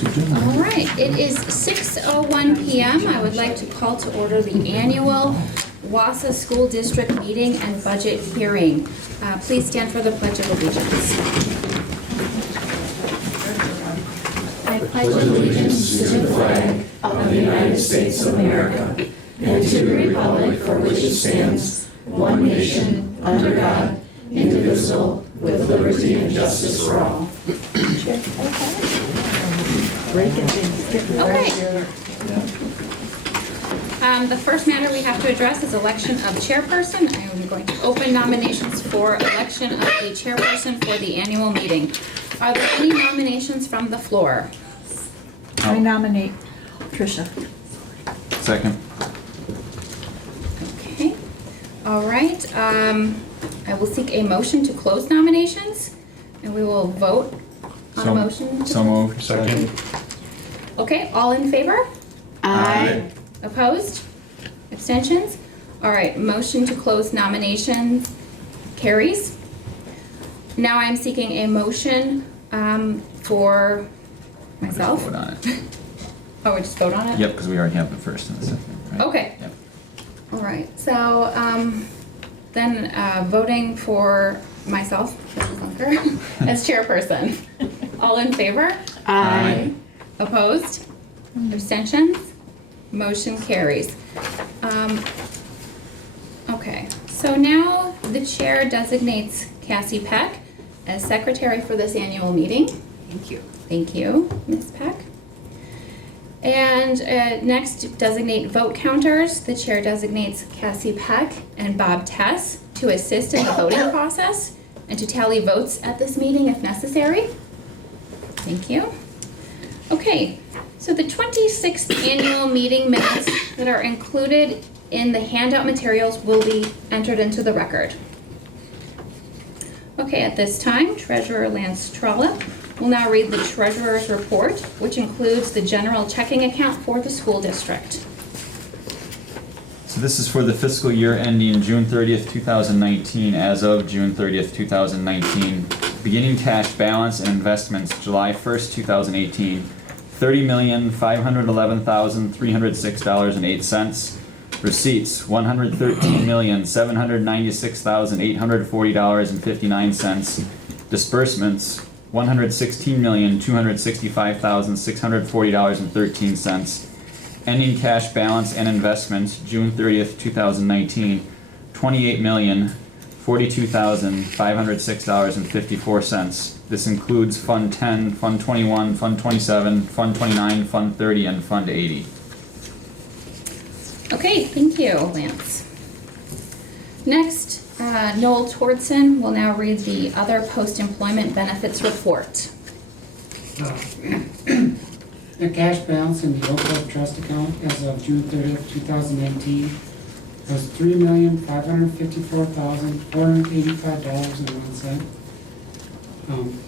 All right, it is 6:01 p.m. I would like to call to order the annual Wausau School District meeting and budget hearing. Please stand for the Pledge of Allegiance. I pledge allegiance to the flag of the United States of America and to the republic for which it stands, one nation, under God, indivisible, with liberty and justice for all. Okay. The first matter we have to address is election of chairperson. I am going to open nominations for election of a chairperson for the annual meeting. Are there any nominations from the floor? I nominate Tricia. Second. Okay. All right. I will seek a motion to close nominations, and we will vote on a motion. So moved. Second. Okay, all in favor? Aye. Opposed? Abstentions? All right, motion to close nominations carries. Now I'm seeking a motion for myself. Vote on it. Oh, we just vote on it? Yep, because we already have the first and the second, right? Okay. Yep. All right, so then voting for myself, Mrs. Lunker, as chairperson. All in favor? Aye. Opposed? Abstentions? Motion carries. Okay, so now the chair designates Cassie Peck as secretary for this annual meeting. Thank you. Thank you, Ms. Peck. And next, designate vote counters. The chair designates Cassie Peck and Bob Tess to assist in the voting process and to tally votes at this meeting if necessary. Thank you. Okay, so the 26th annual meeting minutes that are included in the handout materials will be entered into the record. Okay, at this time, Treasurer Lance Trollope will now read the Treasurer's report, which includes the general checking account for the school district. So this is for the fiscal year ending June 30th, 2019, as of June 30th, 2019. Beginning cash balance and investments July 1st, 2018, $30,511,306.08. Receipts, $113,796,840.59. Disbursements, $116,265,640.13. Ending cash balance and investments, June 30th, 2019, $28,042,506.54. This includes Fund 10, Fund 21, Fund 27, Fund 29, Fund 30, and Fund 80. Okay, thank you, Lance. Next, Noel Tordson will now read the other post-employment benefits report. The cash balance in the OPEB trust account as of June 30th, 2019 was $3,554,485.01.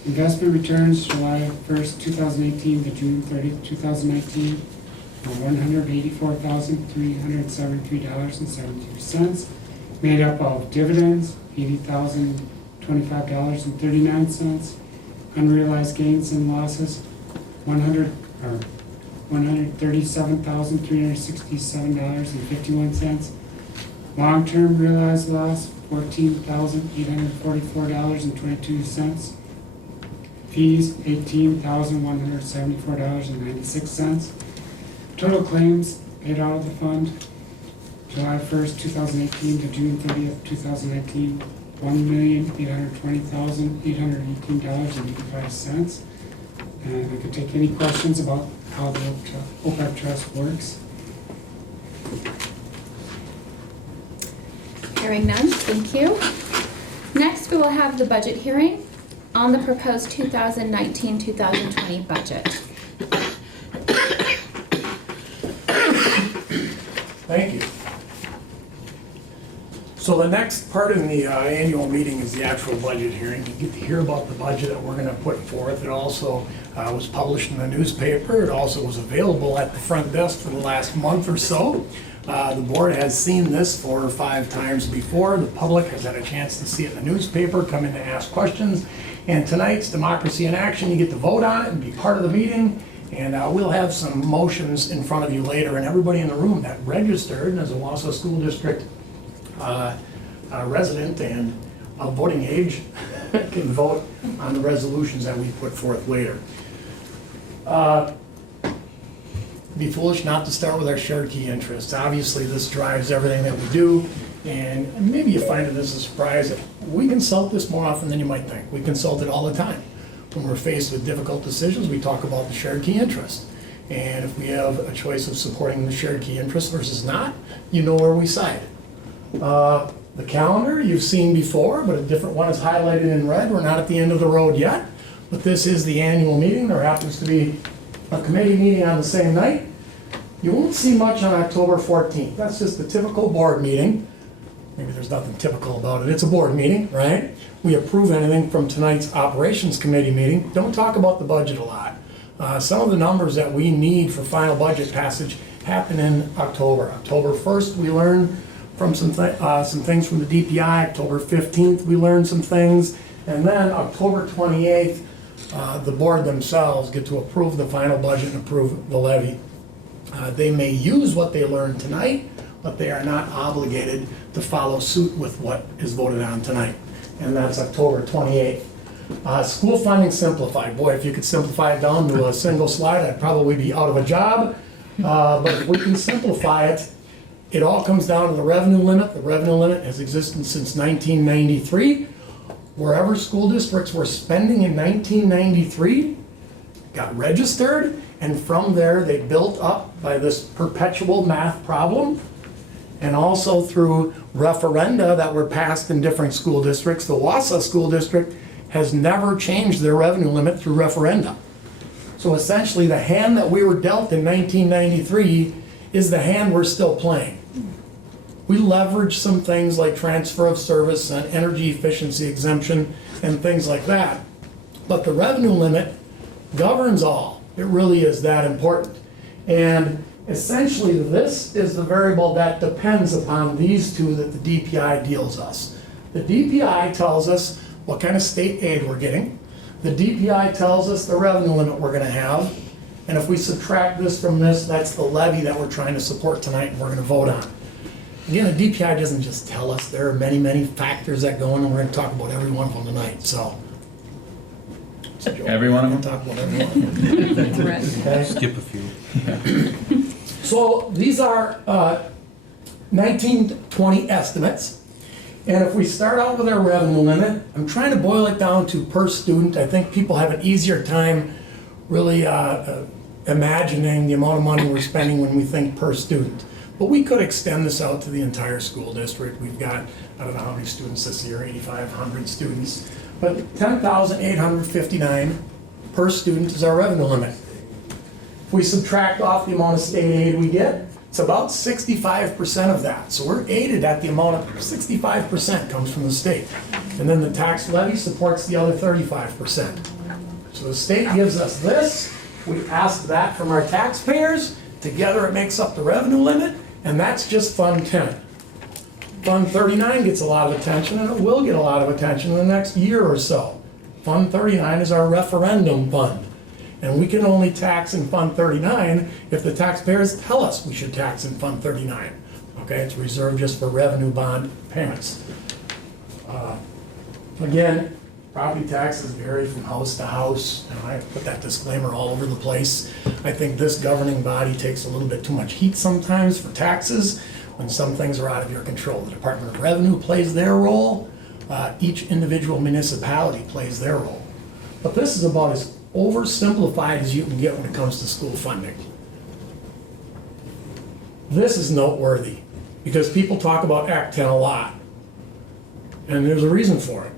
Investment returns July 1st, 2018 to June 30th, 2019 were $184,373.72, made up of dividends, $80,025.39, unrealized gains and losses, $137,367.51, long-term realized loss, $14,844.22, fees, $18,174.96. Total claims paid out of the fund, July 1st, 2018 to June 30th, 2019, $1,820,818.85. And I could take any questions about how the OPEB trust works. Hearing none, thank you. Next, we will have the budget hearing on the proposed 2019-2020 budget. Thank you. So the next part of the annual meeting is the actual budget hearing. You get to hear about the budget that we're going to put forth. It also was published in the newspaper. It also was available at the front desk for the last month or so. The board has seen this 4 or 5 times before. The public has had a chance to see it in the newspaper, come in to ask questions. And tonight's Democracy in Action. You get to vote on it and be part of the meeting. And we'll have some motions in front of you later, and everybody in the room that registered as a Wausau School District resident and of voting age can vote on the resolutions that we put forth later. Be foolish not to start with our shared key interests. Obviously, this drives everything that we do, and maybe you find it as a surprise. We consult this more often than you might think. We consult it all the time. When we're faced with difficult decisions, we talk about the shared key interest. And if we have a choice of supporting the shared key interest versus not, you know where we side. The calendar you've seen before, but a different one is highlighted in red. We're not at the end of the road yet, but this is the annual meeting. There happens to be a committee meeting on the same night. You won't see much on October 14th. That's just the typical board meeting. Maybe there's nothing typical about it. It's a board meeting, right? We approve anything from tonight's operations committee meeting. Don't talk about the budget a lot. Some of the numbers that we need for final budget passage happen in October. October 1st, we learn from some things from the DPI. October 15th, we learn some things. And then October 28th, the board themselves get to approve the final budget and approve the levy. They may use what they learned tonight, but they are not obligated to follow suit with what is voted on tonight. And that's October 28th. School funding simplified. Boy, if you could simplify it down to a single slide, I'd probably be out of a job. But if we can simplify it, it all comes down to the revenue limit. The revenue limit has existed since 1993. Wherever school districts were spending in 1993 got registered, and from there they built up by this perpetual math problem, and also through referenda that were passed in different school districts. The Wausau School District has never changed their revenue limit through referenda. So essentially, the hand that we were dealt in 1993 is the hand we're still playing. We leverage some things like transfer of service and energy efficiency exemption and things like that. But the revenue limit governs all. It really is that important. And essentially, this is the variable that depends upon these two that the DPI deals us. The DPI tells us what kind of state aid we're getting. The DPI tells us the revenue limit we're gonna have. And if we subtract this from this, that's the levy that we're trying to support tonight and we're gonna vote on. Again, the DPI doesn't just tell us. There are many, many factors that go in, and we're gonna talk about every one of them tonight, so. It's a joke. Every one of We're them? gonna talk about every one of them. Okay? Skip a few. So these are 1920 estimates. And if we start out with our revenue limit, I'm trying to boil it down to per student. I think people have an easier time really imagining the amount of money we're spending when we think per student. But we could extend this out to the entire school district. We've got, I don't know how many students this year, 8,500 students. But 10,859 per student is our revenue limit. If we subtract off the amount of state aid we get, it's about 65% of that. So we're aided at the amount of 65% comes from the state. And then the tax levy supports the other 35%. So the state gives us this, we ask that from our taxpayers, together it makes up the revenue limit, and that's just Fund 10. Fund 39 gets a lot of attention, and it will get a lot of attention in the next year or so. Fund 39 is our referendum fund. And we can only tax in Fund 39 if the taxpayers tell us we should tax in Fund 39. Okay, it's reserved just for revenue bond payments. Again, property taxes vary from house to house. And I put that disclaimer all over the place. I think this governing body takes a little bit too much heat sometimes for taxes when some things are out of your control. The Department of Revenue plays their role. Each individual municipality plays their role. But this is about as oversimplified as you can get when it comes to school funding. This is noteworthy because people talk about Act 10 a lot. And there's a reason for it.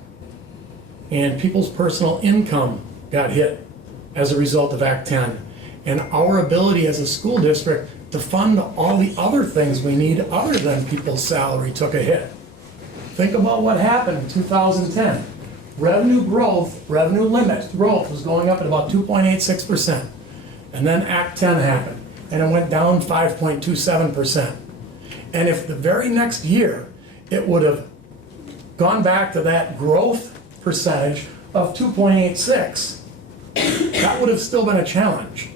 And people's personal income got hit as a result of Act 10. And our ability as a school district to fund all the other things we need other than people's salary took a hit. Think about what happened in 2010. Revenue growth, revenue limit growth was going up at about 2.86%. And then Act 10 happened, and it went down 5.27%. And if the very next year, it would have gone back to that growth percentage of 2.86, that would have still been a challenge.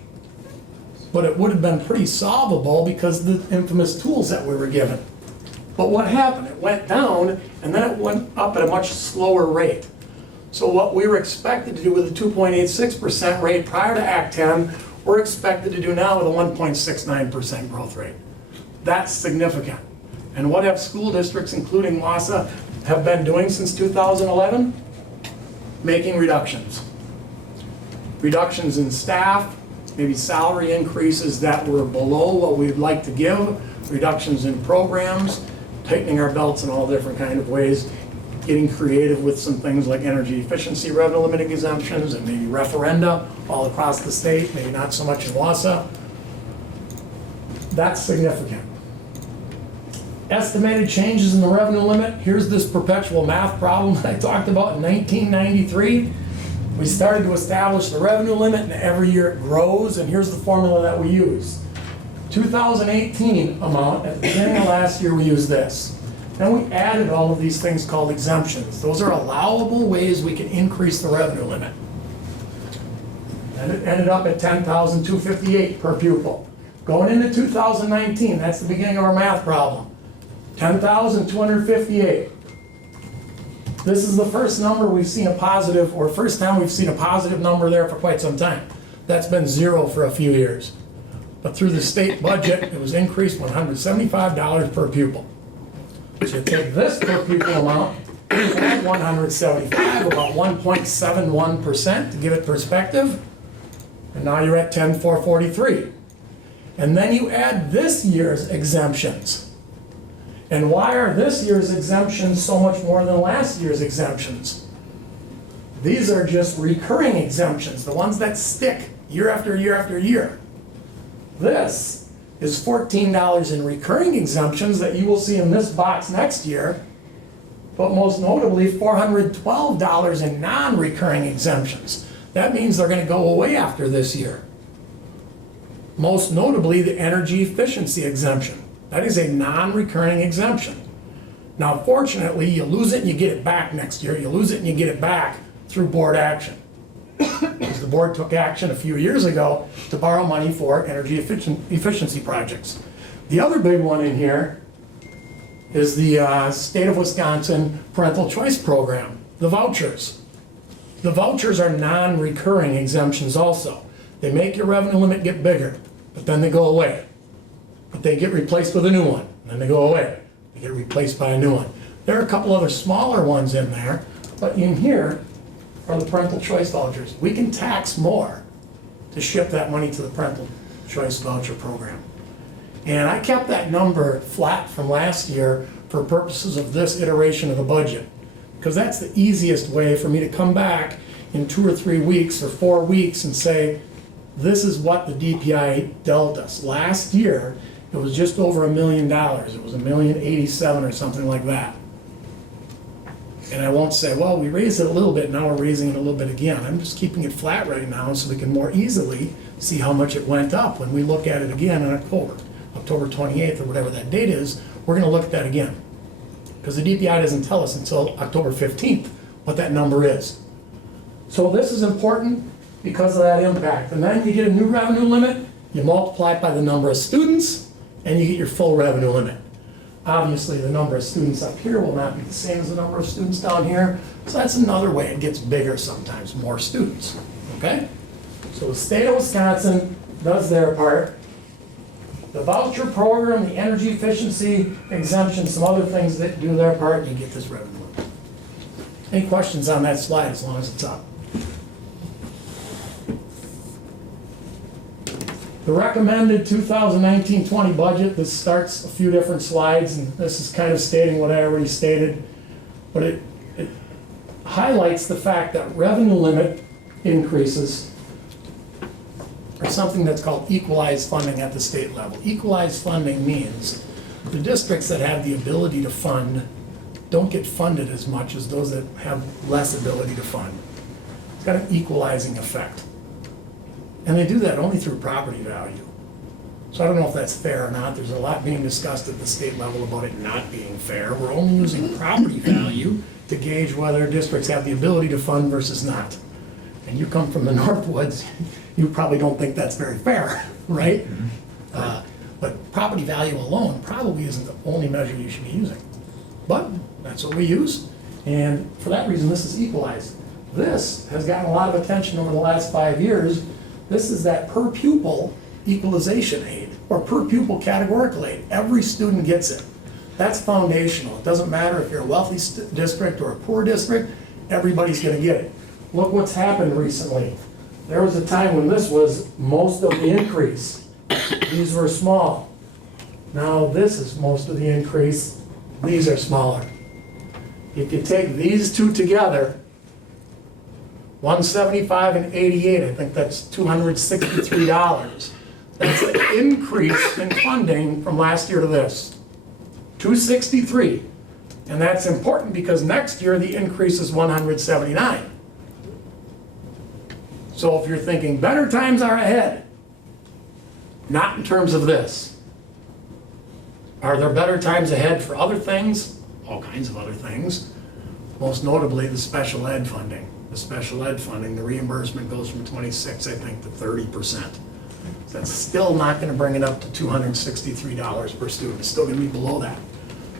but it would have been pretty solvable because of the infamous tools that we were given. But what happened? It went down, and then it went up at a much slower rate. So what we were expected to do with a 2.86% rate prior to Act 10, we're expected to do now with a 1.69% growth rate. That's significant. And what have school districts, including Wausau, have been doing since 2011? Making reductions. Reductions in staff, maybe salary increases that were below what we'd like to give, reductions in programs, tightening our belts in all different kind of ways, getting creative with some things like energy efficiency revenue limiting exemptions and maybe referenda all across the state, maybe not so much in Wausau. That's significant. Estimated changes in the revenue limit. Here's this perpetual math problem that I talked about in 1993. We started to establish the revenue limit, and every year it grows, and here's the formula that we use. 2018 amount, at the beginning of last year, we used this. Then we added all of these things called exemptions. Those are allowable ways we can increase the revenue limit. And it ended up at $10,258 per pupil. Going into 2019, that's the beginning of our math problem. $10,258. This is the first number we've seen a positive, or first time we've seen a positive number there for quite some time. That's been zero for a few years. But through the state budget, it was increased $175 per pupil. So you take this per pupil amount, add 175, about 1.71% to give it perspective, and now you're at 10,443. And then you add this year's exemptions. And why are this year's exemptions so much more than last year's exemptions? These are just recurring exemptions, the ones that stick year after year after year. This is $14 in recurring exemptions that you will see in this box next year, but most notably $412 in non-recurring exemptions. That means they're going to go away after this year. Most notably the energy efficiency exemption. That is a non-recurring exemption. Now, fortunately, you lose it and you get it back next year. You lose it and you get it back through board action. Because the board took action a few years ago to borrow money for energy efficiency projects. The other big one in here is the State of Wisconsin Parental Choice Program, the vouchers. The vouchers are non-recurring exemptions also. They make your revenue limit get bigger, but then they go away. But they get replaced with a new one, and then they go away. They get replaced by a new one. There are a couple other smaller ones in there, but in here are the parental choice vouchers. We can tax more to ship that money to the parental choice voucher program. And I kept that number flat from last year for purposes of this iteration of the budget, because that's the easiest way for me to come back in 2 or 3 weeks or 4 weeks and say, this is what the DPI dealt us. Last year, it was just over $1 million. It was $1,087,000 or something like that. And I won't say, well, we raised it a little bit, now we're raising it a little bit again. I'm just keeping it flat right now so we can more easily see how much it went up when we look at it again in October 28th or whatever that date is. We're going to look at that again. Because the DPI doesn't tell us until October 15th what that number is. So this is important because of that impact. And then you get a new revenue limit, you multiply it by the number of students, and you get your full revenue limit. Obviously, the number of students up here will not be the same as the number of students down here, so that's another way it gets bigger sometimes, more students, okay? So the state of Wisconsin does their part. The voucher program, the energy efficiency exemption, some other things that do their part, and you get this revenue limit. Any questions on that slide as long as it's up? The recommended 2019-20 budget, this starts a few different slides, and this is kind of stating what I already stated, but it highlights the fact that revenue limit increases are something that's called equalized funding at the state level. Equalized funding means the districts that have the ability to fund don't get funded as much as those that have less ability to fund. It's got an equalizing effect. And they do that only through property value. So I don't know if that's fair or not. There's a lot being discussed at the state level about it not being fair. We're only using property value to gauge whether districts have the ability to fund versus not. and you come from the Northwoods, you probably don't think that's very fair, right? But property value alone probably isn't the only measure you should be using. But that's what we use, and for that reason, this is equalized. This has gotten a lot of attention over the last 5 years. This is that per pupil equalization aid, or per pupil categorical aid. Every student gets it. That's foundational. It doesn't matter if you're a wealthy district or a poor district, everybody's gonna get it. Look what's happened recently. There was a time when this was most of the increase. These were small. Now this is most of the increase. These are smaller. If you take these two together, 175 and 88, I think that's $263. That's an increase in funding from last year to this. 263. And that's important because next year the increase is 179. So if you're thinking better times are ahead, not in terms of this. Are there better times ahead for other things? All kinds of other things. Most notably the special ed funding. The special ed funding, the reimbursement goes from 26, I think, to 30%. That's still not gonna bring it up to $263 per student. It's still gonna be below that.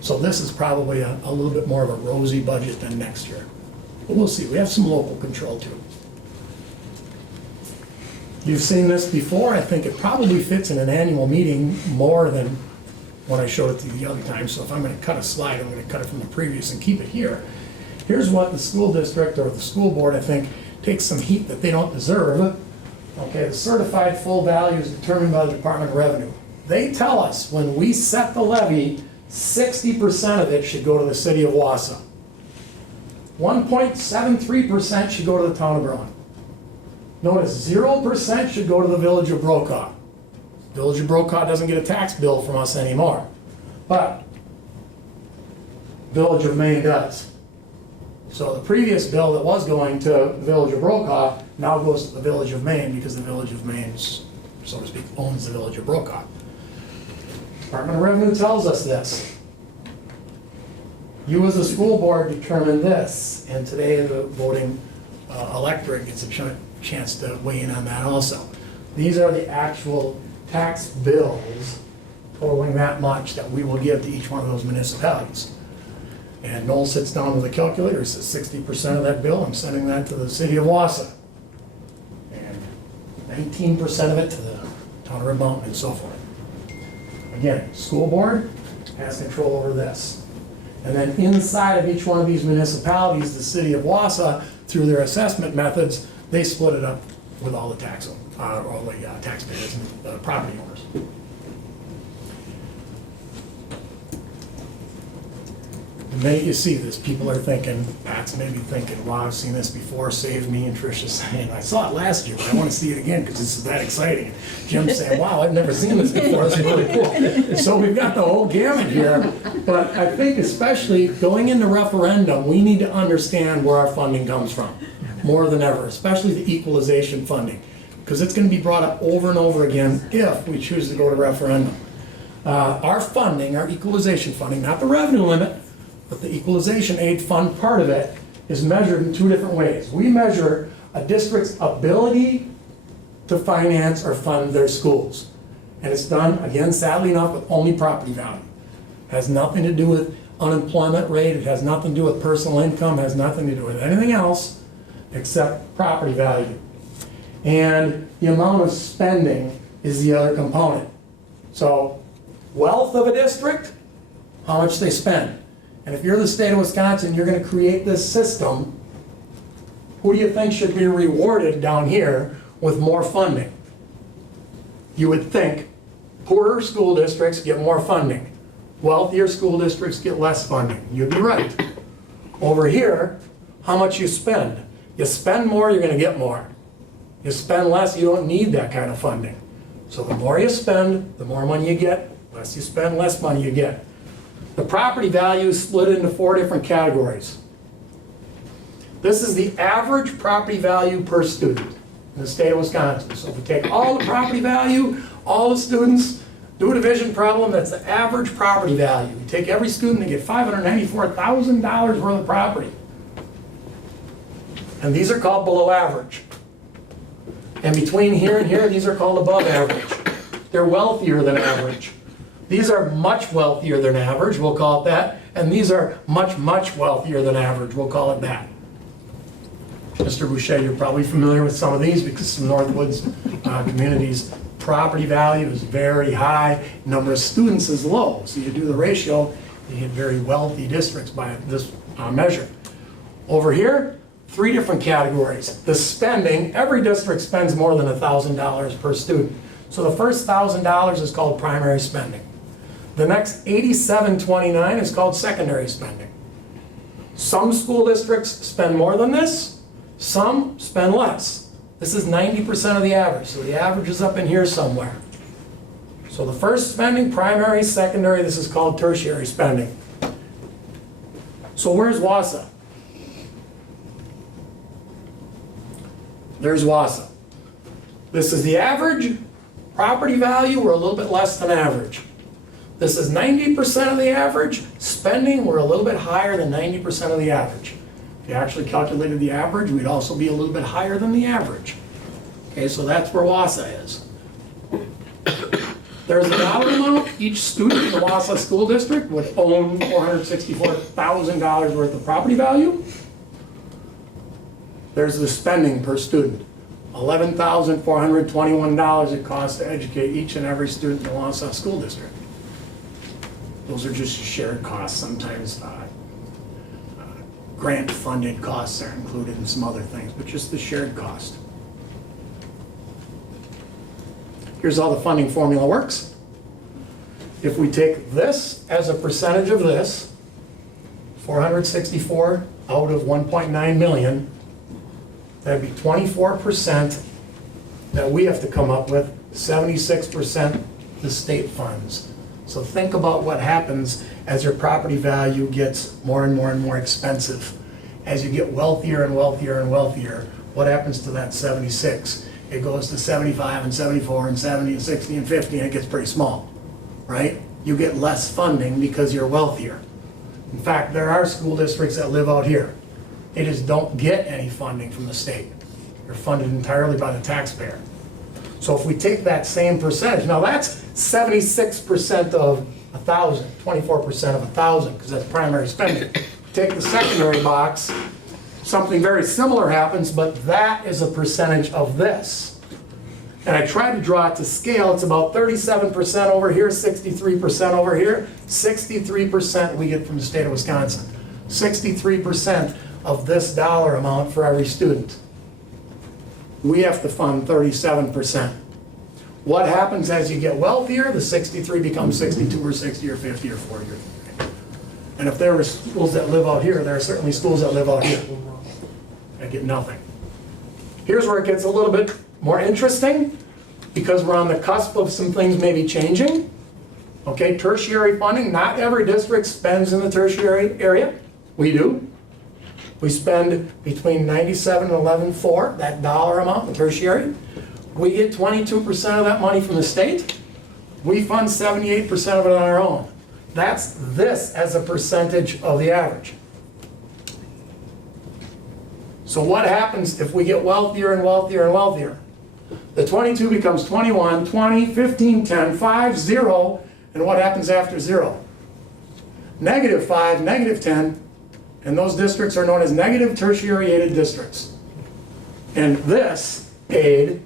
So this is probably a little bit more of a rosy budget than next year. But we'll see, we have some local control too. You've seen this before, I think it probably fits in an annual meeting more than when I showed it to you the other time. So if I'm gonna cut a slide, I'm gonna cut it from the previous and keep it here. Here's what the school district or the school board, I think, takes some heat that they don't deserve. Okay, the certified full value is determined by the Department of Revenue. They tell us when we set the levy, 60% of it should go to the city of Wausau. 1.73% should go to the town of Berlin. Notice 0% should go to the village of Brokaw. Village of Brokaw doesn't get a tax bill from us anymore, but Village of Maine does. So the previous bill that was going to the Village of Brokaw now goes to the Village of Maine because the Village of Maine, so to speak, owns the Village of Brokaw. Department of Revenue tells us this. You as a school board determine this, and today the voting electorate gets a chance to weigh in on that also. These are the actual tax bills totaling that much that we will give to each one of those municipalities. And Noel sits down with a calculator, says 60% of that bill, I'm sending that to the city of Wausau. And 19% of it to the town of Red Mountain and so forth. Again, school board has control over this. And then inside of each one of these municipalities, the city of Wausau, through their assessment methods, they split it up with all the taxpayers and property owners. The minute you see this, people are thinking, Pat's maybe thinking, wow, I've seen this before, save me, and Tricia's saying, I saw it last year, but I want to see it again because this is that exciting. Jim's saying, wow, I've never seen this before, this is really cool. So we've got the whole gamut here, but I think especially going into referendum, we need to understand where our funding comes from, more than ever, especially the equalization funding, because it's going to be brought up over and over again if we choose to go to referendum. Our funding, our equalization funding, not the revenue limit, but the equalization aid fund part of it is measured in two different ways. We measure a district's ability to finance or fund their schools. And it's done, again, sadly enough, with only property value. It has nothing to do with unemployment rate, it has nothing to do with personal income, it has nothing to do with anything else except property value. And the amount of spending is the other component. So, wealth of a district, how much they spend. And if you're the state of Wisconsin, you're going to create this system, who do you think should be rewarded down here with more funding? You would think poorer school districts get more funding. Wealthier school districts get less funding. You'd be right. Over here, how much you spend. You spend more, you're going to get more. You spend less, you don't need that kind of funding. So the more you spend, the more money you get. Less you spend, less money you get. The property value is split into 4 different categories. This is the average property value per student in the state of Wisconsin. So if we take all the property value, all the students, do a division problem, that's the average property value. We take every student and get $594,000 worth of property. And these are called below average. And between here and here, these are called above average. They're wealthier than average. These are much wealthier than average, we'll call it that. And these are much, much wealthier than average, we'll call it that. Mr. Boucher, you're probably familiar with some of these because some Northwoods communities' property value is very high, number of students is low. So you do the ratio, you get very wealthy districts by this measure. Over here, 3 different categories. The spending, every district spends more than $1,000 per student. So the first $1,000 is called primary spending. The next $87.29 is called secondary spending. Some school districts spend more than this, some spend less. This is 90% of the average, so the average is up in here somewhere. So the first spending, primary, secondary, this is called tertiary spending. So where's Wausau? There's Wausau. This is the average. Property value, we're a little bit less than average. This is 90% of the average. Spending, we're a little bit higher than 90% of the average. If you actually calculated the average, we'd also be a little bit higher than the average. Okay, so that's where Wausau is. There's a dollar amount. Each student in the Wausau School District would own $464,000 worth of property value. There's the spending per student. $11,421 it costs to educate each and every student in the Wausau School District. Those are just shared costs. Sometimes grant-funded costs are included in some other things, but just the shared cost. Here's how the funding formula works. If we take this as a percentage of this, 464 out of 1.9 million, that'd be 24% that we have to come up with, 76% the state funds. So think about what happens as your property value gets more and more and more expensive. As you get wealthier and wealthier and wealthier, what happens to that 76? It goes to 75 and 74 and 70 and 60 and 50 and it gets pretty small, right? You get less funding because you're wealthier. In fact, there are school districts that live out here. They just don't get any funding from the state. They're funded entirely by the taxpayer. So if we take that same percentage, now that's 76% of 1,000, 24% of 1,000, because that's primary spending. Take the secondary box, something very similar happens, but that is a percentage of this. And I tried to draw it to scale. It's about 37% over here, 63% over here. 63% we get from the state of Wisconsin. 63% of this dollar amount for every student. We have to fund 37%. What happens as you get wealthier? The 63 becomes 62 or 60 or 50 or 40 or 50. And if there are schools that live out here, there are certainly schools that live out here that get nothing. Here's where it gets a little bit more interesting because we're on the cusp of some things maybe changing. Okay, tertiary funding, not every district spends in the tertiary area. We do. We spend between 97 and 11.4, that dollar amount in tertiary. We get 22% of that money from the state. We fund 78% of it on our own. That's this as a percentage of the average. So what happens if we get wealthier and wealthier and wealthier? The 22 becomes 21, 20, 15, 10, 5, 0, and what happens after 0? Negative 5, negative 10, and those districts are known as negative tertiary aided districts. And this aid,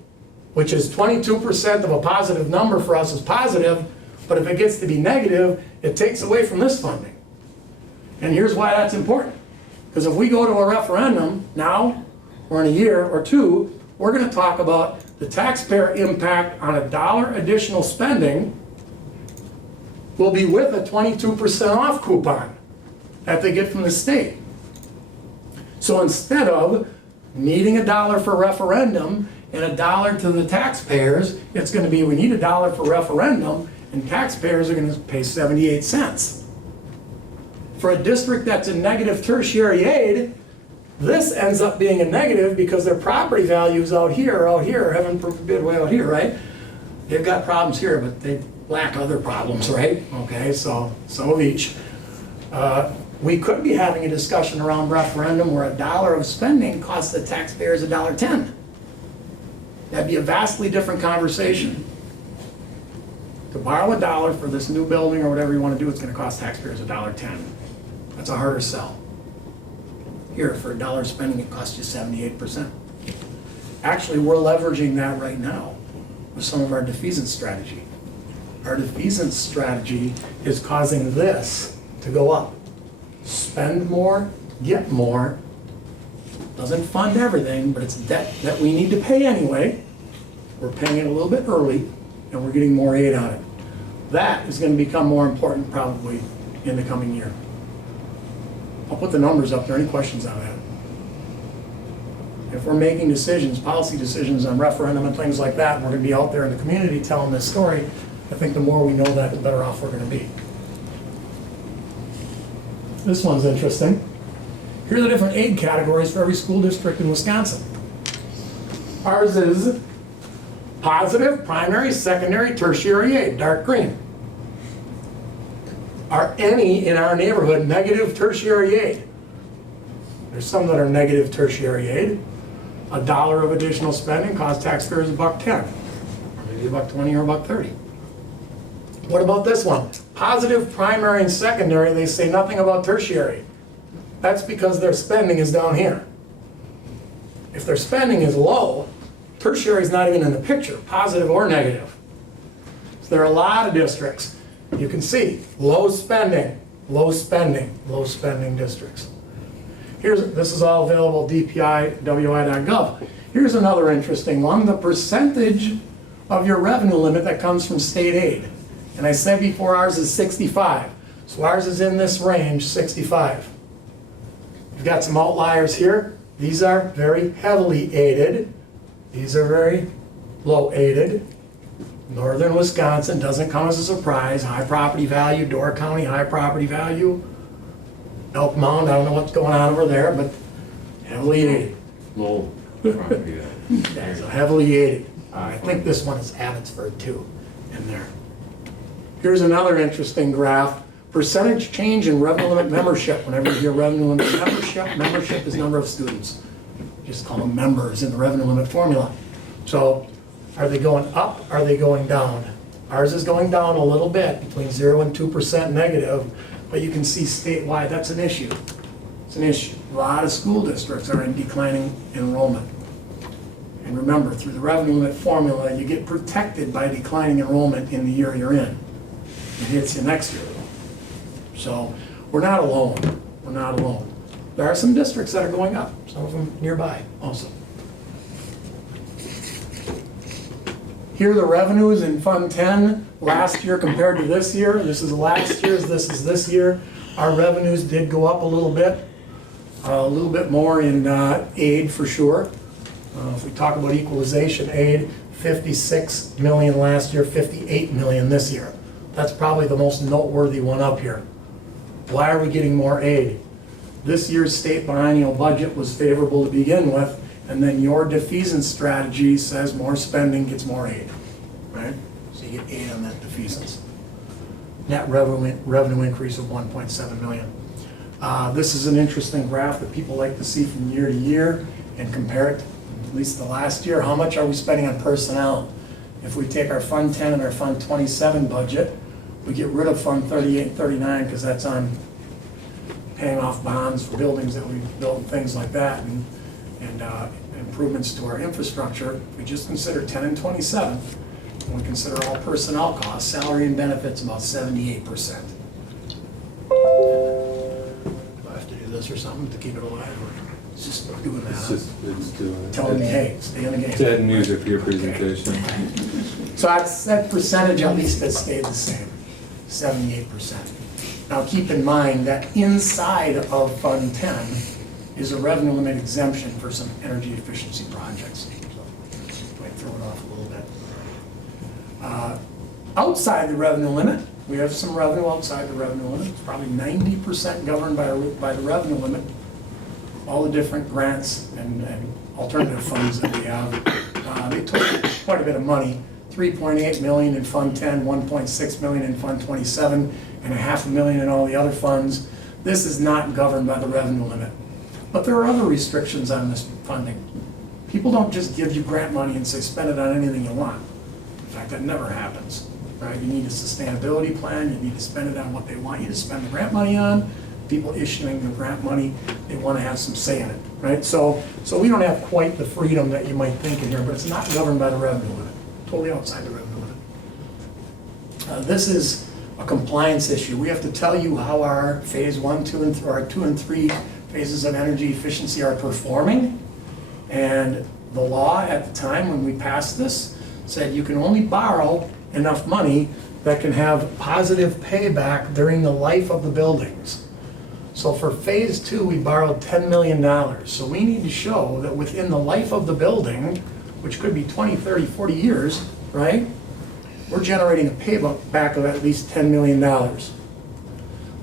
which is 22% of a positive number for us, is positive, but if it gets to be negative, it takes away from this funding. And here's why that's important. Because if we go to a referendum now, or in a year or two, we're going to talk about the taxpayer impact on $1 additional spending will be with a 22% off coupon that they get from the state. So instead of needing $1 for referendum and $1 to the taxpayers, it's going to be we need $1 for referendum and taxpayers are going to pay 78 cents. For a district that's in negative tertiary aid, this ends up being a negative because their property values out here, heaven forbid way out here, right? They've got problems here, but they lack other problems, right? Okay, so some of each. We could be having a discussion around referendum where $1 of spending costs the taxpayers $1.10. That'd be a vastly different conversation. To borrow $1 for this new building or whatever you want to do, it's going to cost taxpayers $1.10. That's a harder sell. Here, for $1 spending, it costs you 78%. Actually, we're leveraging that right now with some of our defeasance strategy. Our defeasance strategy is causing this to go up. Spend more, get more. Doesn't fund everything, but it's debt that we need to pay anyway. We're paying it a little bit early, and we're getting more aid on it. That is going to become more important probably in the coming year. I'll put the numbers up there. Any questions on that? If we're making decisions, policy decisions on referendum and things like that, and we're going to be out there in the community telling this story, I think the more we know that, the better off we're going to be. This one's interesting. Here are the different aid categories for every school district in Wisconsin. Ours is positive, primary, secondary, tertiary aid, dark green. Are any in our neighborhood negative tertiary aid? There's some that are negative tertiary aid. $1 of additional spending costs taxpayers $1.10, or maybe $1.20 or $1.30. What about this one? Positive, primary, and secondary, they say nothing about tertiary. That's because their spending is down here. If their spending is low, tertiary is not even in the picture, positive or negative. So there are a lot of districts. You can see low spending, low spending, low spending districts. This is all available dpi.wi.gov. Here's another interesting one, the percentage of your revenue limit that comes from state aid. And I said before ours is 65. So ours is in this range, 65. You've got some outliers here. These are very heavily aided. These are very low aided. Northern Wisconsin doesn't come as a surprise. High property value, Door County, high property value. Elk Mound, I don't know what's going on over there, but heavily aided. Low property value. That's heavily aided. I think this one is Abbotsford too, in there. Here's another interesting graph. Percentage change in revenue limit membership. Whenever you hear revenue limit membership, membership is number of students. Just call them members in the revenue limit formula. So are they going up? Are they going down? Ours is going down a little bit, between 0 and 2% negative, but you can see statewide that's an issue. It's an issue. A lot of school districts are in declining enrollment. And remember, through the revenue limit formula, you get protected by declining enrollment in the year you're in. It hits you next year. So we're not alone. We're not alone. There are some districts that are going up, some of them nearby also. Here are the revenues in Fund 10 last year compared to this year. This is last year's, this is this year. Our revenues did go up a little bit more in aid for sure. If we talk about equalization aid, 56 million last year, 58 million this year. That's probably the most noteworthy one up here. Why are we getting more aid? This year's state biennial budget was favorable to begin with, and then your defeasance strategy says more spending gets more aid, right? So you get aid on that defeasance. Net revenue increase of 1.7 million. This is an interesting graph that people like to see from year to year and compare it, at least the last year. How much are we spending on personnel? If we take our Fund 10 and our Fund 27 budget, we get rid of Fund 38 and 39 because that's on paying off bonds for buildings that we built and things like that, and improvements to our infrastructure. We just consider 10 and 27, and we consider all personnel costs, salary and benefits, about 78%. Do I have to do this or something to keep it alive, or it's just doing that? It's doing it. Telling me, hey, stay in the game. It's adding music for your presentation. So that percentage at least has stayed the same, 78%. Now keep in mind that inside of Fund 10 is a revenue limit exemption for some energy efficiency projects. So might throw it off a little bit. Outside the revenue limit, we have some revenue outside the revenue limit. It's probably 90% governed by the revenue limit. All the different grants and alternative funds that we have. They took quite a bit of money. 3.8 million in Fund 10, 1.6 million in Fund 27, and $500,000 in all the other funds. This is not governed by the revenue limit. But there are other restrictions on this funding. People don't just give you grant money and say, spend it on anything you want. In fact, that never happens, right? You need a sustainability plan, you need to spend it on what they want you to spend the grant money on. People issuing the grant money, they want to have some say in it, right? So we don't have quite the freedom that you might think in here, but it's not governed by the revenue limit, totally outside the revenue limit. This is a compliance issue. We have to tell you how our phase 1, 2, and 3, our 2 and 3 phases of energy efficiency are performing. And the law at the time when we passed this said you can only borrow enough money that can have positive payback during the life of the buildings. So for phase 2, we borrowed $10 million. So we need to show that within the life of the building, which could be 20, 30, 40 years, right? We're generating a payback of at least $10 million.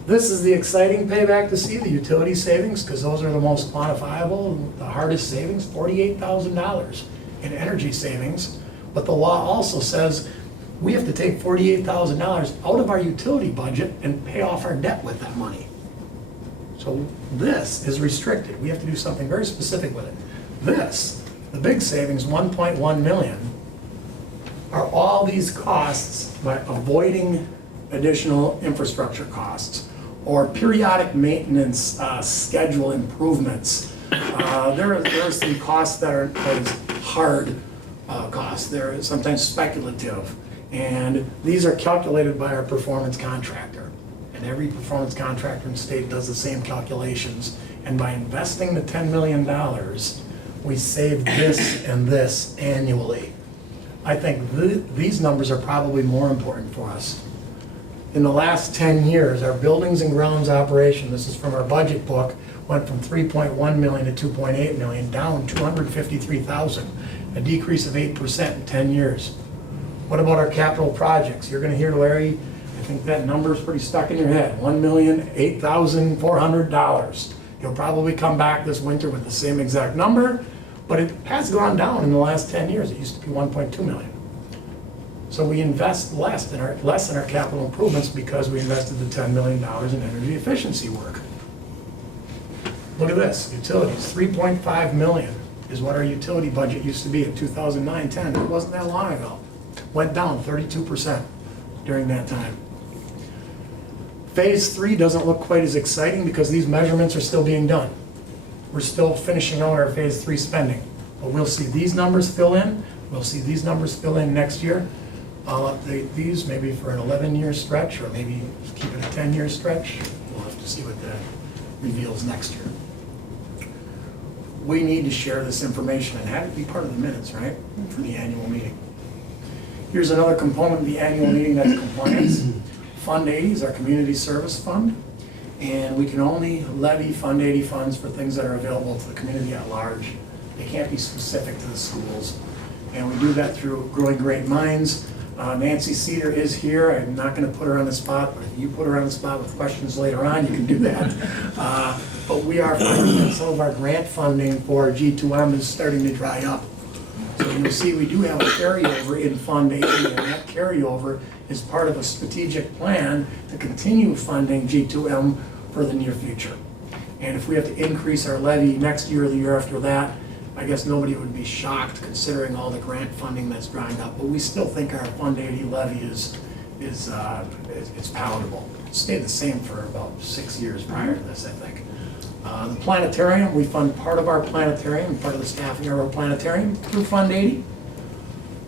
This is the exciting payback to see, the utility savings, because those are the most quantifiable, the hardest savings, $48,000 in energy savings. But the law also says we have to take $48,000 out of our utility budget and pay off our debt with that money. So this is restricted. We have to do something very specific with it. This, the big savings, 1.1 million, are all these costs by avoiding additional infrastructure costs or periodic maintenance schedule improvements. There are some costs that are hard costs. They're sometimes speculative. And these are calculated by our performance contractor. And every performance contractor in the state does the same calculations. And by investing the $10 million, we save this and this annually. I think these numbers are probably more important for us. In the last 10 years, our buildings and grounds operation, this is from our budget book, went from 3.1 million to 2.8 million, down 253,000, a decrease of 8% in 10 years. What about our capital projects? You're gonna hear Larry, I think that number is pretty stuck in your head, $1,008,400. He'll probably come back this winter with the same exact number, but it has gone down in the last 10 years. It used to be 1.2 million. So we invest less in our capital improvements because we invested the $10 million in energy efficiency work. Look at this, utilities, 3.5 million is what our utility budget used to be in 2009-10. It wasn't that long ago. Went down 32% during that time. Phase 3 doesn't look quite as exciting because these measurements are still being done. We're still finishing out our phase 3 spending. But we'll see these numbers fill in. We'll see these numbers fill in next year. I'll update these maybe for an 11-year stretch or maybe keep it a 10-year stretch. We'll have to see what that reveals next year. We need to share this information and have it be part of the minutes, right, for the annual meeting. Here's another component of the annual meeting that's compliance. Fund 80 is our community service fund, and we can only levy Fund 80 funds for things that are available to the community at large. They can't be specific to the schools. And we do that through Growing Great Minds. Nancy Cedar is here. I'm not going to put her on the spot, but if you put her on the spot with questions later on, you can do that. But we are finding that some of our grant funding for G2M is starting to dry up. So you'll see we do have a carryover in Fund 80, and that carryover is part of a strategic plan to continue funding G2M for the near future. And if we have to increase our levy next year or the year after that, I guess nobody would be shocked considering all the grant funding that's drying up. But we still think our Fund 80 levy is palatable. It stayed the same for about 6 years prior to this, I think. The planetarium, we fund part of our planetarium, part of the staffing of our planetarium through Fund 80.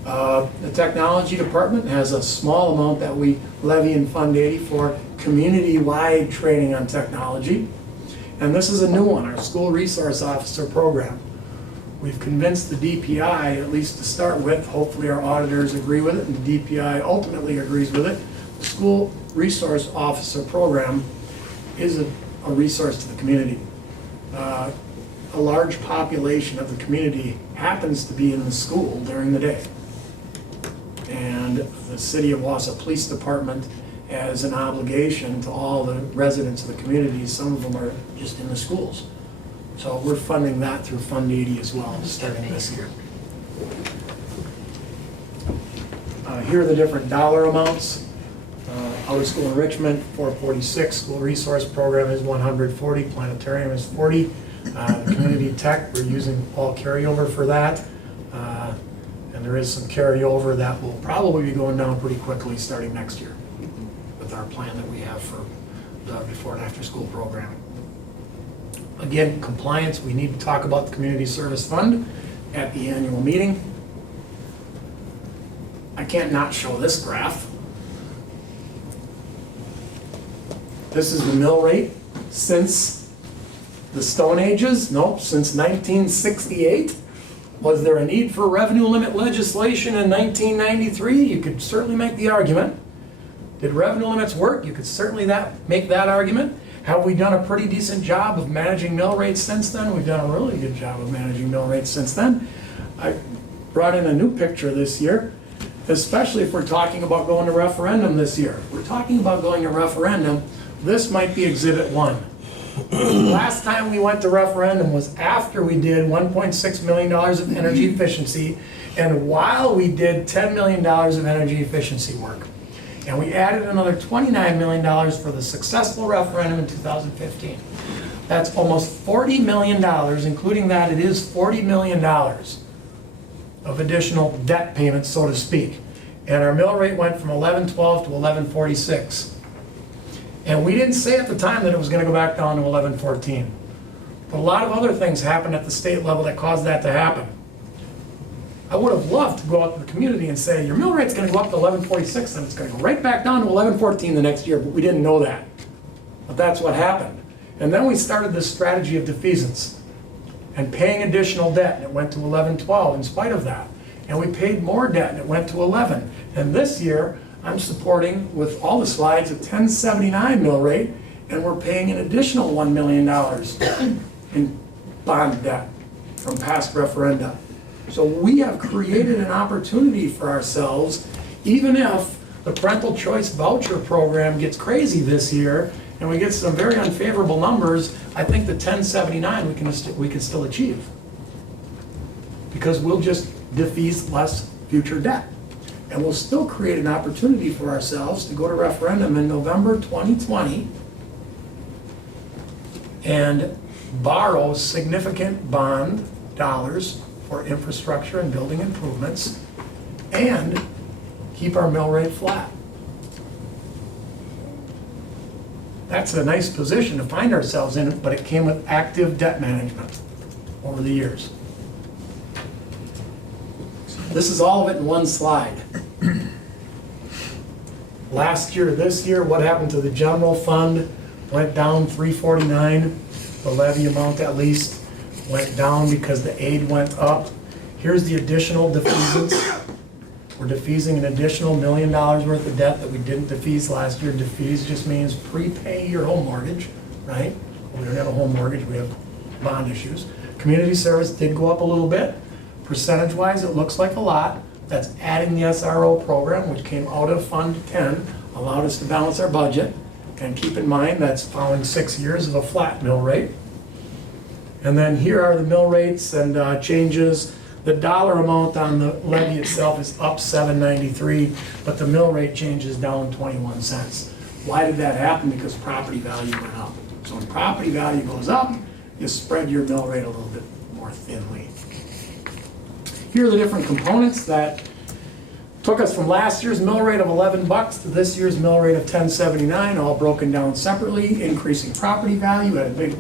The technology department has a small amount that we levy in Fund 80 for community-wide training on technology. And this is a new one, our school resource officer program. We've convinced the DPI, at least to start with, hopefully our auditors agree with it, and the DPI ultimately agrees with it. The school resource officer program is a resource to the community. A large population of the community happens to be in the school during the day. And the City of Wausau Police Department has an obligation to all the residents of the community. Some of them are just in the schools. So we're funding that through Fund 80 as well, starting this year. Here are the different dollar amounts. Out of school enrichment, 446, school resource program is 140, planetarium is 40. The community tech, we're using all carryover for that. And there is some carryover that will probably be going down pretty quickly starting next year with our plan that we have for the before and after school program. Again, compliance, we need to talk about the community service fund at the annual meeting. I can't not show this graph. This is the mill rate since the Stone Ages? Nope, since 1968. Was there a need for revenue limit legislation in 1993? You could certainly make the argument. Did revenue limits work? You could certainly make that argument. Have we done a pretty decent job of managing mill rates since then? We've done a really good job of managing mill rates since then. I brought in a new picture this year, especially if we're talking about going to referendum this year. If we're talking about going to referendum, this might be Exhibit 1. Last time we went to referendum was after we did $1.6 million of energy efficiency, and while we did $10 million of energy efficiency work. And we added another $29 million for the successful referendum in 2015. That's almost $40 million, including that it is $40 million of additional debt payments, so to speak. And our mill rate went from 11.12 to 11.46. And we didn't say at the time that it was going to go back down to 11.14. But a lot of other things happened at the state level that caused that to happen. I would have loved to go out to the community and say, your mill rate's going to go up to 11.46 and it's going to go right back down to 11.14 the next year, but we didn't know that. But that's what happened. And then we started this strategy of defeasance and paying additional debt, and it went to 11.12 in spite of that. And we paid more debt, and it went to 11. And this year, I'm supporting, with all the slides, a 10.79 mill rate, and we're paying an additional $1 million in bond debt from past referenda. So we have created an opportunity for ourselves, even if the parental choice voucher program gets crazy this year, and we get some very unfavorable numbers, I think the 10.79 we can still achieve. Because we'll just defease less future debt. And we'll still create an opportunity for ourselves to go to referendum in November 2020 and borrow significant bond dollars for infrastructure and building improvements and keep our mill rate flat. That's a nice position to find ourselves in, but it came with active debt management over the years. This is all of it in one slide. Last year, this year, what happened to the general fund? Went down 349. The levy amount at least went down because the aid went up. Here's the additional defeasance. We're defeasing an additional $1 million worth of debt that we didn't defease last year. Defease just means prepay your home mortgage, right? We don't have a home mortgage, we have bond issues. Community service did go up a little bit. Percentage-wise, it looks like a lot. That's adding the SRO program, which came out of Fund 10, allowed us to balance our budget. And keep in mind, that's following 6 years of a flat mill rate. And then here are the mill rates and changes. The dollar amount on the levy itself is up $7.93, but the mill rate changes down 21 cents. Why did that happen? Because property value went up. So when property value goes up, you spread your mill rate a little bit more thinly. Here are the different components that took us from last year's mill rate of $11 to this year's mill rate of $10.79, all broken down separately. Increasing property value had a big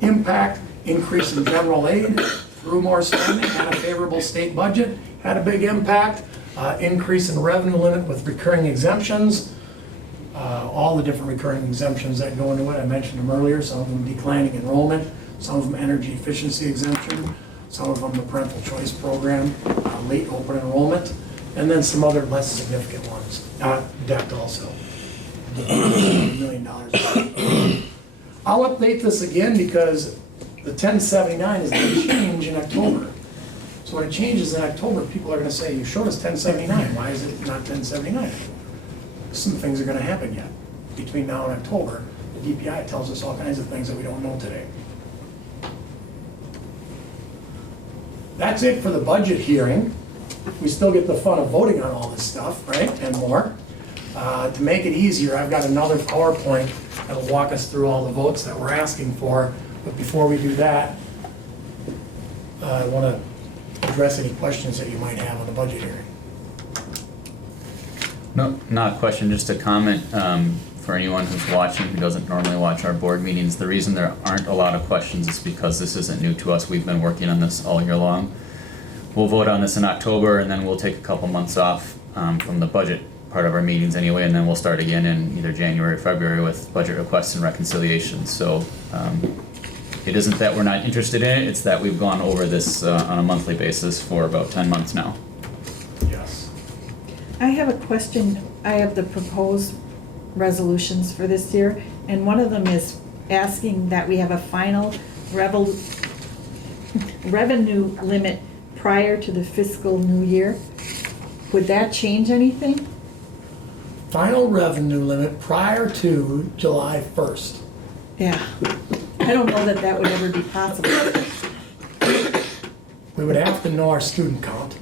impact. Increase in general aid through more spending and a favorable state budget had a big impact. Increase in revenue limit with recurring exemptions. All the different recurring exemptions that go into it, I mentioned them earlier. Some of them declining enrollment, some of them energy efficiency exemption, some of them the parental choice program, late open enrollment, and then some other less significant ones. Debt also. $1 million. I'll update this again because the 1079 is going to change in October. So when it changes in October, people are going to say, you showed us 1079, why is it not 1079? Some things are going to happen yet. Between now and October, the DPI tells us all kinds of things that we don't know today. That's it for the budget hearing. We still get the fun of voting on all this stuff, right, and more. To make it easier, I've got another PowerPoint that'll walk us through all the votes that we're asking for But before we do that, I want to address any questions that you might have on the budget hearing. No, not a question, just a comment, for anyone who's watching who doesn't normally watch our board meetings. The reason there aren't a lot of questions is because this isn't new to us. We've been working on this all year long. We'll vote on this in October and then we'll take a couple months off, from the budget part of our meetings anyway, and then we'll start again in either January or February with budget requests and reconciliations. So, it isn't that we're not interested in it, it's that we've gone over this, on a monthly basis for about 10 months now. Yes. I have a question. I have the proposed resolutions for this year, and one of them is asking that we have a final revenue limit prior to the fiscal new year. Would that change anything? Final revenue limit prior to July 1st. Yeah. I don't know that that would ever be possible. We would have to know our student count,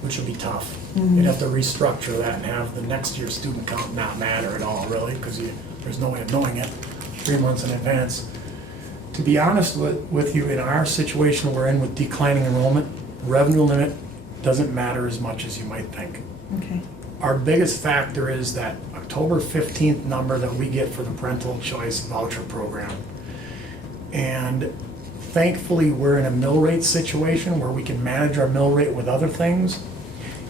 which would be tough. You'd have to restructure that and have the next year's student count not matter at all, really, because there's no way of knowing it 3 months in advance. To be honest with you, in our situation we're in with declining enrollment, revenue limit doesn't matter as much as you might think. Okay. Our biggest factor is that October 15th number that we get for the parental choice voucher program. And thankfully, we're in a mill rate situation where we can manage our mill rate with other things,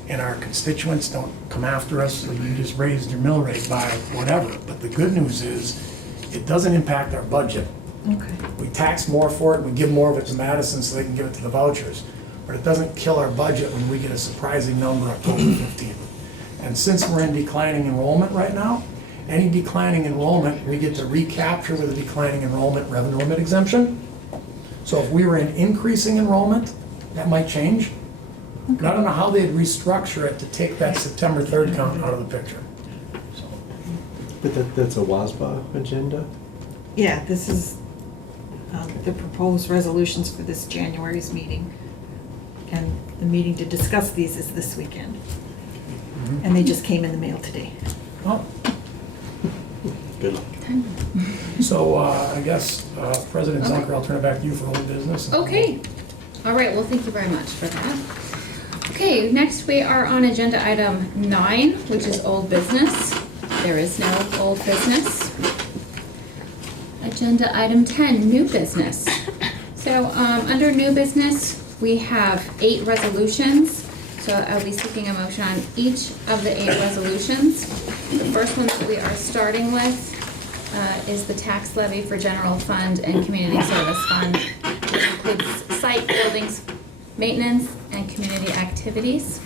and our constituents don't come after us, so you just raised your mill rate by whatever. But the good news is, it doesn't impact our budget. Okay. We tax more for it, and we give more of it to Madison so they can give it to the vouchers. But it doesn't kill our budget when we get a surprising number October 15th. And since we're in declining enrollment right now, any declining enrollment, we get to recapture with a declining enrollment revenue limit exemption. So if we were in increasing enrollment, that might change. But I don't know how they'd restructure it to take that September 3rd count out of the picture. So, But that's a WASBA agenda? Yeah, this is the proposed resolutions for this January's meeting. And the meeting to discuss these is this weekend. And they just came in the mail today. oh, Good luck. so I guess President Zunker, I'll turn it back to you for old business. Okay, all right, well, thank you very much for that. Okay, next we are on agenda item 9, which is old business. There is no old business. Agenda item 10, new business. So, under new business, we have 8 resolutions. So I'll be seeking a motion on each of the 8 resolutions. The first one that we are starting with is the tax levy for general fund and community service fund, which includes site buildings, maintenance, and community activities.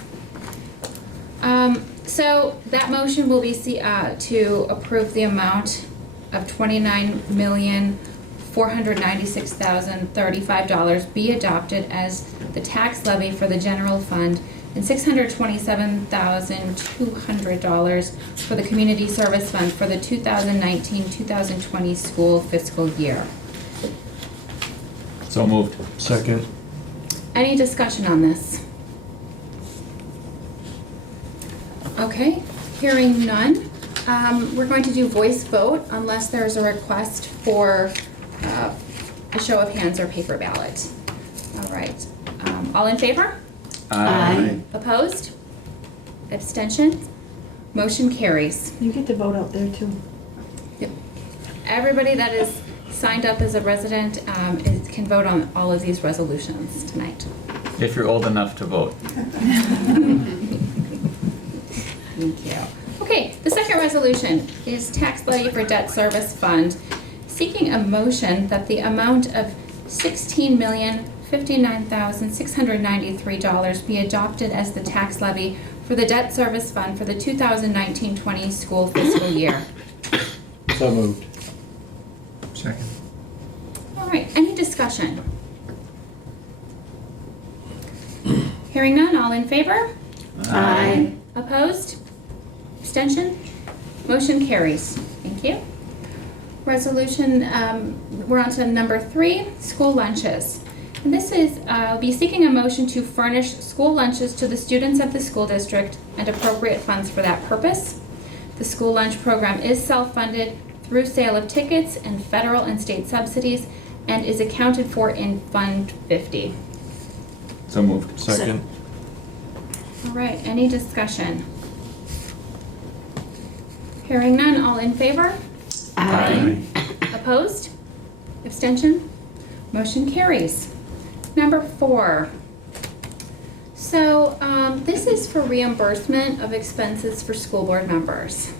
So that motion will be to approve the amount of $29,496,035 be adopted as the tax levy for the general fund and $627,200 for the community service fund for the 2019-2020 school fiscal year. So moved. Second. Any discussion on this? Okay, hearing none. We're going to do voice vote unless there's a request for a show of hands or paper ballot. All right, all in favor? Aye. Opposed? Abstention? Motion carries. You get to vote out there too. Yep. Everybody that is signed up as a resident can vote on all of these resolutions tonight. If you're old enough to vote. Thank you. Okay, the second resolution is tax levy for debt service fund, seeking a motion that the amount of $16,059,693 be adopted as the tax levy for the debt service fund for the 2019-20 school fiscal year. So moved. Second. All right, any discussion? Hearing none, all in favor? Aye. Opposed? Abstention? Motion carries. Thank you. Resolution, we're on to number 3, school lunches. And this is, I'll be seeking a motion to furnish school lunches to the students of the school district and appropriate funds for that purpose. The school lunch program is self-funded through sale of tickets and federal and state subsidies and is accounted for in Fund 50. So moved. Second. All right, any discussion? Hearing none, all in favor? Aye. Opposed? Abstention? Motion carries. Number 4. So, this is for reimbursement of expenses for school board members.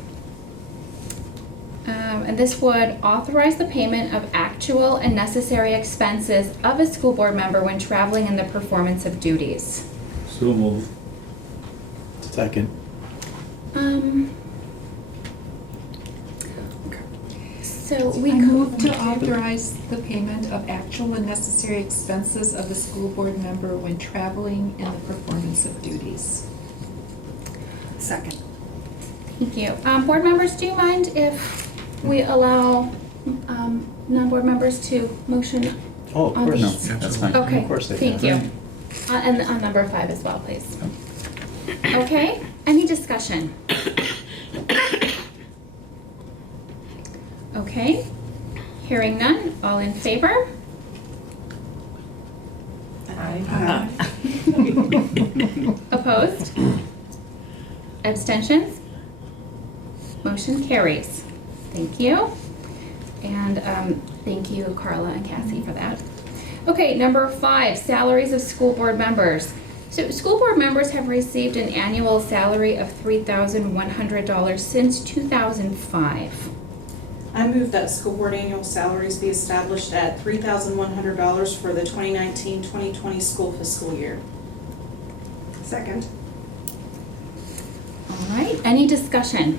And this would authorize the payment of actual and necessary expenses of a school board member when traveling in the performance of duties. So moved. Second. So we I move to could, authorize the payment of actual and necessary expenses of the school board member when traveling in the performance of duties. Second. thank you. Board members, do you mind if we allow, non-board members to motion? Oh, of On course. No, these? that's fine. Okay, Of course they thank you. can. And on number 5 as well, please. Okay, any discussion? Okay, hearing none, all in favor? Aye. Opposed? Abstentions? Motion carries. Thank you. And thank you, Carla and Cassie, for that. Okay, number 5, salaries of school board members. So school board members have received an annual salary of $3,100 since 2005. I move that school board annual salaries be established at $3,100 for the 2019-2020 school fiscal year. Second. All right, any discussion?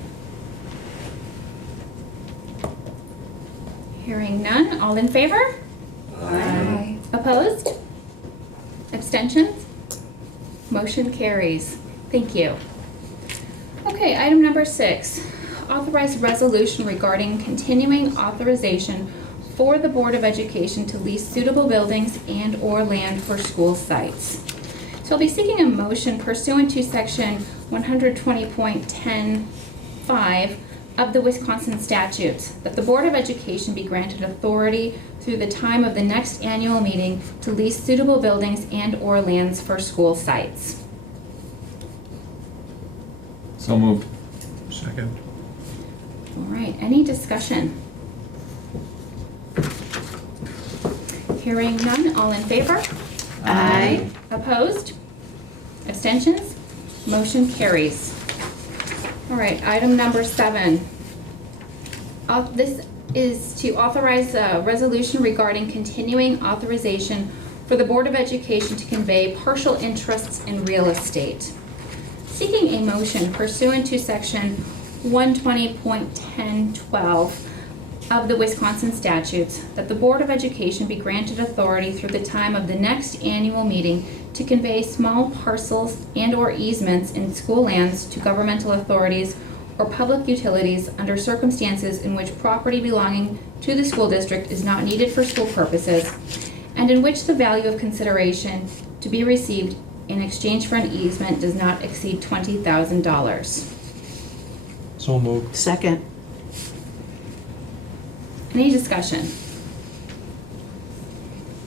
Hearing none, all in favor? Aye. Opposed? Abstentions? Motion carries. Thank you. Okay, item number 6, authorize resolution regarding continuing authorization for the Board of Education to lease suitable buildings and/or land for school sites. So I'll be seeking a motion pursuant to section 120.10(5) of the Wisconsin statutes that the Board of Education be granted authority through the time of the next annual meeting to lease suitable buildings and/or lands for school sites. So moved. Second. All right, any discussion? Hearing none, all in favor? Aye. Opposed? Abstentions? Motion carries. All right, item number 7. This is to authorize a resolution regarding continuing authorization for the Board of Education to convey partial interests in real estate. Seeking a motion pursuant to section 120.10(12) of the Wisconsin statutes that the Board of Education be granted authority through the time of the next annual meeting to convey small parcels and/or easements in school lands to governmental authorities or public utilities under circumstances in which property belonging to the school district is not needed for school purposes, and in which the value of consideration to be received in exchange for an easement does not exceed $20,000. So moved. Second. Any discussion?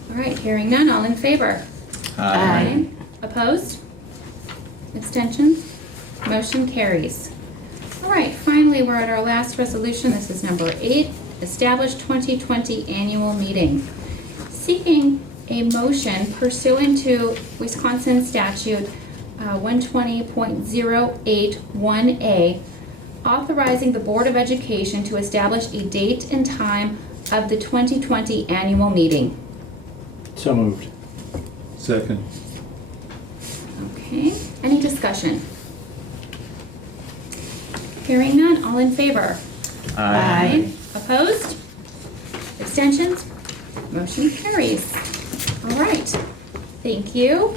All right, hearing none, all in favor? Opposed? Abstentions? Motion carries. All right, finally, we're at our last resolution. This is number 8, establish 2020 annual meeting. Seeking a motion pursuant to Wisconsin statute 120.081A, authorizing the Board of Education to establish a date and time of the 2020 annual meeting. So moved. Second. Okay, any discussion? Hearing none, all in favor? Opposed? Abstentions? Motion carries. All right, thank you.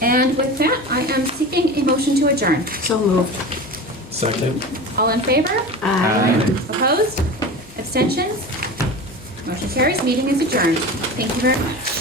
And with that, I am seeking a motion to adjourn. So moved. Second. All in favor? Opposed? Abstentions? Motion carries, meeting is adjourned. Thank you very much.